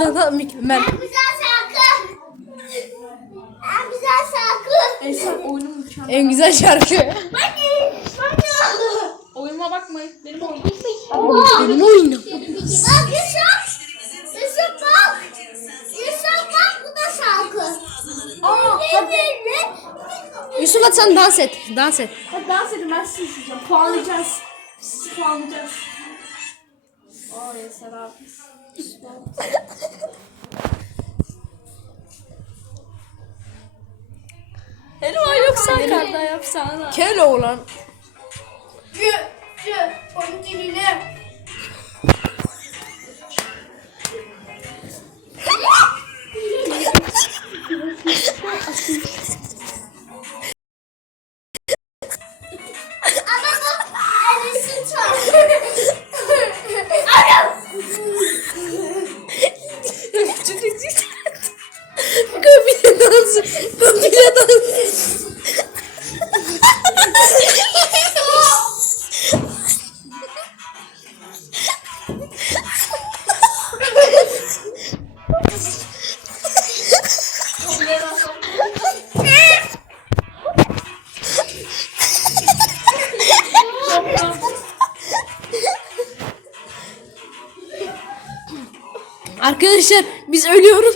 da, da mükemmel. En güzel şarkı. En güzel şarkı. Esen oyunum mükemmel. En güzel şarkı. Hadi. Hadi. Oyunuma bakmayın. Benim oyunum. Benim oyunu. Bak Yusuf. Yusuf bak. Yusuf bak bu da şarkı. Aa? Yusuf sen dans et. Dans et. hadi dans edin ben sizi izleyeceğim. Puanlayacağız. Sizi puanlayacağız. Elma yoksa karda yapsana. Kel oğlan. Cü cü. Dansı. Kabile dansı. Arkadaşlar biz ölüyoruz.